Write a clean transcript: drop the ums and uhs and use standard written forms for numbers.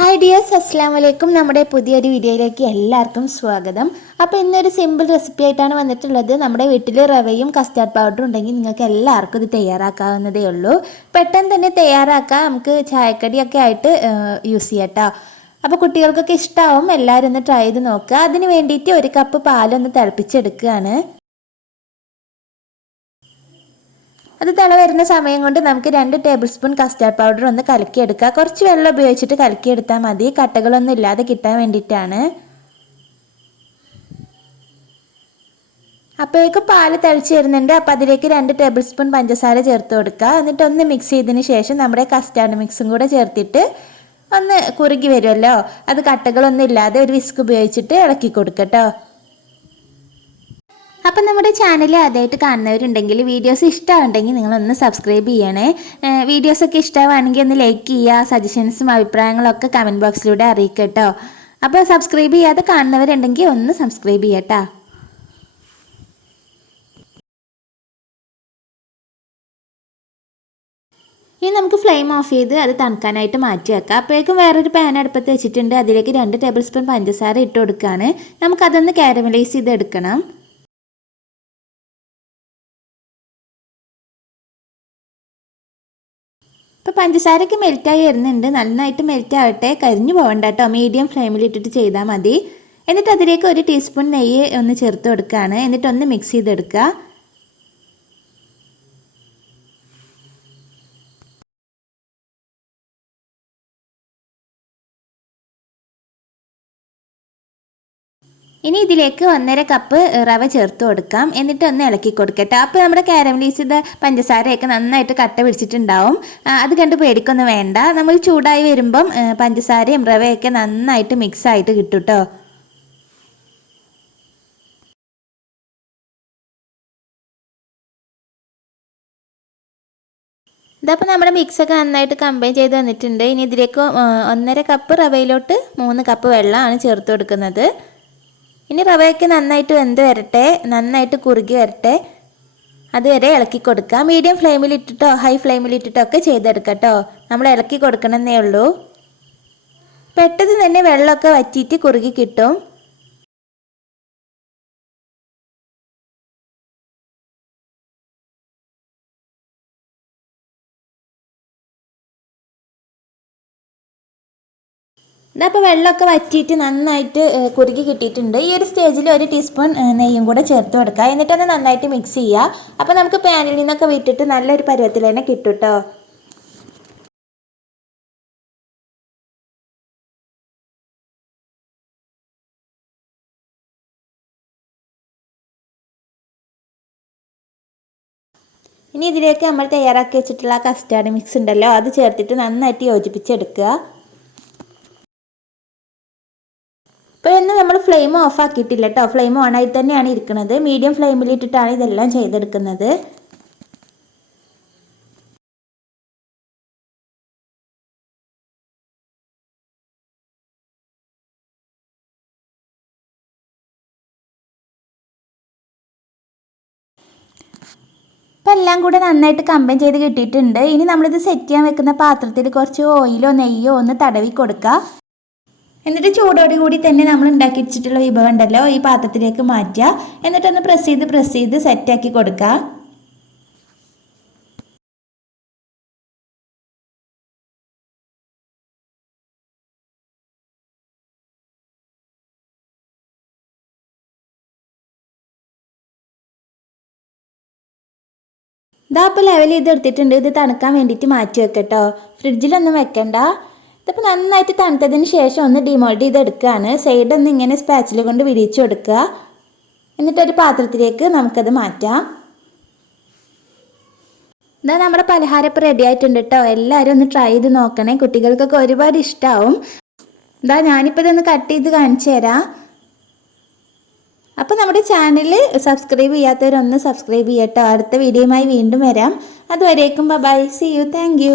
Hi dears, അസ്സാം വലൈക്കും. നമ്മുടെ പുതിയൊരു വീഡിയോയിലേക്ക് എല്ലാവർക്കും സ്വാഗതം. അപ്പോൾ ഇന്നൊരു സിമ്പിൾ റെസിപ്പി ആയിട്ടാണ് വന്നിട്ടുള്ളത്. നമ്മുടെ വീട്ടിൽ റവയും കസ്റ്റാർഡ് പൗഡറും ഉണ്ടെങ്കിൽ നിങ്ങൾക്ക് എല്ലാവർക്കും ഇത് തയ്യാറാക്കാവുന്നതേ ഉള്ളൂ. പെട്ടെന്ന് തന്നെ തയ്യാറാക്കാം. നമുക്ക് ചായക്കടിയൊക്കെ ആയിട്ട് യൂസ് ചെയ്യാം കേട്ടോ. അപ്പോൾ കുട്ടികൾക്കൊക്കെ ഇഷ്ടമാവും. എല്ലാവരും ഒന്ന് ട്രൈ ചെയ്ത് നോക്കുക. അതിന് വേണ്ടിയിട്ട് 1 കപ്പ് പാലൊന്ന് തിളപ്പിച്ചെടുക്കുകയാണ്. അത് തിള വരുന്ന സമയം കൊണ്ട് നമുക്ക് 2 ടേബിൾ സ്പൂൺ കസ്റ്റാർഡ് പൗഡർ ഒന്ന് കലക്കിയെടുക്കുക. കുറച്ച് വെള്ളം ഉപയോഗിച്ചിട്ട് കലക്കിയെടുത്താൽ മതി, കട്ടകളൊന്നും ഇല്ലാതെ കിട്ടാൻ വേണ്ടിയിട്ടാണ്. അപ്പോഴേക്കും പാല് തിളച്ച് വരുന്നുണ്ട്. അപ്പോൾ അതിലേക്ക് 2 ടേബിൾ സ്പൂൺ പഞ്ചസാര ചേർത്ത് കൊടുക്കുക. എന്നിട്ട് ഒന്ന് മിക്സ് ചെയ്തതിന് ശേഷം നമ്മുടെ കസ്റ്റാർഡ് മിക്സും കൂടെ ചേർത്തിട്ട് ഒന്ന് കുറുകി വരുമല്ലോ, അത് കട്ടകളൊന്നും ഇല്ലാതെ ഒരു വിസ്ക് ഉപയോഗിച്ചിട്ട് ഇളക്കി കൊടുക്കട്ടോ. അപ്പം നമ്മുടെ ചാനൽ ആദ്യമായിട്ട് കാണുന്നവരുണ്ടെങ്കിൽ വീഡിയോസ് ഇഷ്ടമുണ്ടെങ്കിൽ നിങ്ങളൊന്ന് സബ്സ്ക്രൈബ് ചെയ്യണേ. വീഡിയോസൊക്കെ ഇഷ്ടമാണെങ്കിൽ ഒന്ന് ലൈക്ക് ചെയ്യുക. സജഷൻസും അഭിപ്രായങ്ങളും ഒക്കെ കമൻറ്റ് ബോക്സിലൂടെ അറിയിക്കുക കേട്ടോ. അപ്പോൾ സബ്സ്ക്രൈബ് ചെയ്യാതെ കാണുന്നവരുണ്ടെങ്കിൽ ഒന്ന് സബ്സ്ക്രൈബ് ചെയ്യട്ടോ. ഇനി നമുക്ക് ഫ്ലെയിം ഓഫ് ചെയ്ത് അത് തണുക്കാനായിട്ട് മാറ്റി വെക്കാം. അപ്പോഴേക്കും വേറൊരു പാൻ അടുപ്പത്ത് വെച്ചിട്ടുണ്ട്. അതിലേക്ക് 2 ടേബിൾ സ്പൂൺ പഞ്ചസാര ഇട്ട് കൊടുക്കുകയാണ്. നമുക്കതൊന്ന് കാരമലൈസ് ചെയ്തെടുക്കണം. ഇപ്പോൾ പഞ്ചസാരയ്ക്ക് മെൽറ്റായി വരുന്നുണ്ട്. നന്നായിട്ട് മെൽറ്റ് ആവട്ടെ, കരിഞ്ഞു പോകണ്ട കേട്ടോ. മീഡിയം ഫ്ലെയിമിൽ ഇട്ടിട്ട് ചെയ്താൽ മതി. എന്നിട്ട് അതിലേക്ക് 1 ടീസ്പൂൺ നെയ്യ് ഒന്ന് ചേർത്ത് കൊടുക്കുകയാണ്. എന്നിട്ടൊന്ന് മിക്സ് ചെയ്തെടുക്കുക. ഇനി ഇതിലേക്ക് 1.5 കപ്പ് റവ ചേർത്ത് കൊടുക്കാം. എന്നിട്ട് ഒന്ന് ഇളക്കി കൊടുക്കട്ടെ. അപ്പോൾ നമ്മുടെ കാരമലൈസ് ചെയ്ത പഞ്ചസാരയൊക്കെ നന്നായിട്ട് കട്ട പിടിച്ചിട്ടുണ്ടാവും. അത് കണ്ട് പേടിക്കൊന്നും വേണ്ട. നമ്മൾ ചൂടായി വരുമ്പം പഞ്ചസാരയും റവയൊക്കെ നന്നായിട്ട് മിക്സ് ആയിട്ട് കിട്ടും കേട്ടോ. ഇതപ്പോൾ നമ്മുടെ മിക്സൊക്കെ നന്നായിട്ട് കമ്പൈൻ ചെയ്ത് വന്നിട്ടുണ്ട്. ഇനി ഇതിലേക്ക് 1.5 കപ്പ് റവയിലോട്ട് 3 കപ്പ് വെള്ളമാണ് ചേർത്ത് കൊടുക്കുന്നത്. ഇനി റവയൊക്കെ നന്നായിട്ട് വെന്ത് വരട്ടെ, നന്നായിട്ട് കുറുകി വരട്ടെ. അതുവരെ ഇളക്കി കൊടുക്കുക. മീഡിയം ഫ്ലെയിമിലിട്ടിട്ടോ ഹൈ ഫ്ലെയിമിലിട്ടിട്ടോ ഒക്കെ ചെയ്തെടുക്കട്ടോ. നമ്മൾ ഇളക്കി കൊടുക്കണമെന്നേ ഉള്ളൂ. പെട്ടെന്ന് തന്നെ വെള്ളമൊക്കെ വറ്റിയിട്ട് കുറുകി കിട്ടും. അപ്പോൾ വെള്ളമൊക്കെ വറ്റിയിട്ട് നന്നായിട്ട് കുറുകി കിട്ടിയിട്ടുണ്ട്. ഈ ഒരു സ്റ്റേജിൽ 1 ടീസ്പൂൺ നെയ്യും കൂടെ ചേർത്ത് കൊടുക്കുക. എന്നിട്ടൊന്ന് നന്നായിട്ട് മിക്സ് ചെയ്യുക. അപ്പോൾ നമുക്ക് പാനിൽ നിന്നൊക്കെ വിട്ടിട്ട് നല്ലൊരു പരുവത്തിൽ തന്നെ കിട്ടും കേട്ടോ. ഇനി ഇതിലേക്ക് നമ്മൾ തയ്യാറാക്കി വെച്ചിട്ടുള്ള കസ്റ്റാർഡ് മിക്സ് ഉണ്ടല്ലോ, അത് ചേർത്തിട്ട് നന്നായിട്ട് യോജിപ്പിച്ചെടുക്കുക. ഇപ്പോൾ ഒന്നും നമ്മൾ ഫ്ലെയിം ഓഫ് ആക്കിയിട്ടില്ല കേട്ടോ. ഫ്ലെയിം ഓണായി തന്നെയാണ് ഇരിക്കുന്നത്. മീഡിയം ഫ്ലെയിമിലിട്ടിട്ടാണ് ഇതെല്ലാം ചെയ്തെടുക്കുന്നത്. അപ്പോൾ എല്ലാം കൂടെ നന്നായിട്ട് കമ്പൈൻ ചെയ്ത് കിട്ടിയിട്ടുണ്ട്. ഇനി നമ്മളിത് സെറ്റ് ചെയ്യാൻ വെക്കുന്ന പാത്രത്തിൽ കുറച്ച് ഓയിലോ നെയ്യോ ഒന്ന് തടവി കൊടുക്കുക. എന്നിട്ട് ചൂടോട് കൂടി തന്നെ നമ്മൾ ഉണ്ടാക്കി വെച്ചിട്ടുള്ള വിഭവം ഉണ്ടല്ലോ ഈ പാത്രത്തിലേക്ക് മാറ്റുക. എന്നിട്ടൊന്ന് പ്രസ് ചെയ്ത് സെറ്റാക്കി കൊടുക്കുക. ഇതാ അപ്പോൾ ലെവൽ ചെയ്തെടുത്തിട്ടുണ്ട്. ഇത് തണുക്കാൻ വേണ്ടിയിട്ട് മാറ്റി വെക്കട്ടോ. ഫ്രിഡ്ജിലൊന്നും വെക്കണ്ട. ഇതിപ്പോൾ നന്നായിട്ട് തണുത്തതിന് ശേഷം ഒന്ന് ഡിമോൾഡ് ചെയ്തെടുക്കുകയാണ്. സൈഡൊന്ന് ഇങ്ങനെ സ്പാച്ചിൽ കൊണ്ട് വിരിച്ചു കൊടുക്കുക. എന്നിട്ടൊരു പാത്രത്തിലേക്ക് നമുക്കത് മാറ്റാം. ഇതാ നമ്മുടെ പലഹാരം ഇപ്പോൾ റെഡി ആയിട്ടുണ്ട് കേട്ടോ. എല്ലാവരും ഒന്ന് ട്രൈ ചെയ്ത് നോക്കണേ. കുട്ടികൾക്കൊക്കെ ഒരുപാട് ഇഷ്ടമാവും. ഇതാ ഞാനിപ്പോൾ ഇതൊന്ന് കട്ട് ചെയ്ത് കാണിച്ചു തരാം. അപ്പോൾ നമ്മുടെ ചാനൽ സബ്സ്ക്രൈബ് ചെയ്യാത്തവരൊന്ന് സബ്സ്ക്രൈബ് ചെയ്യട്ടോ. അടുത്ത വീഡിയോയുമായി വീണ്ടും വരാം. അതുവരേക്കും bye, see you, thank U.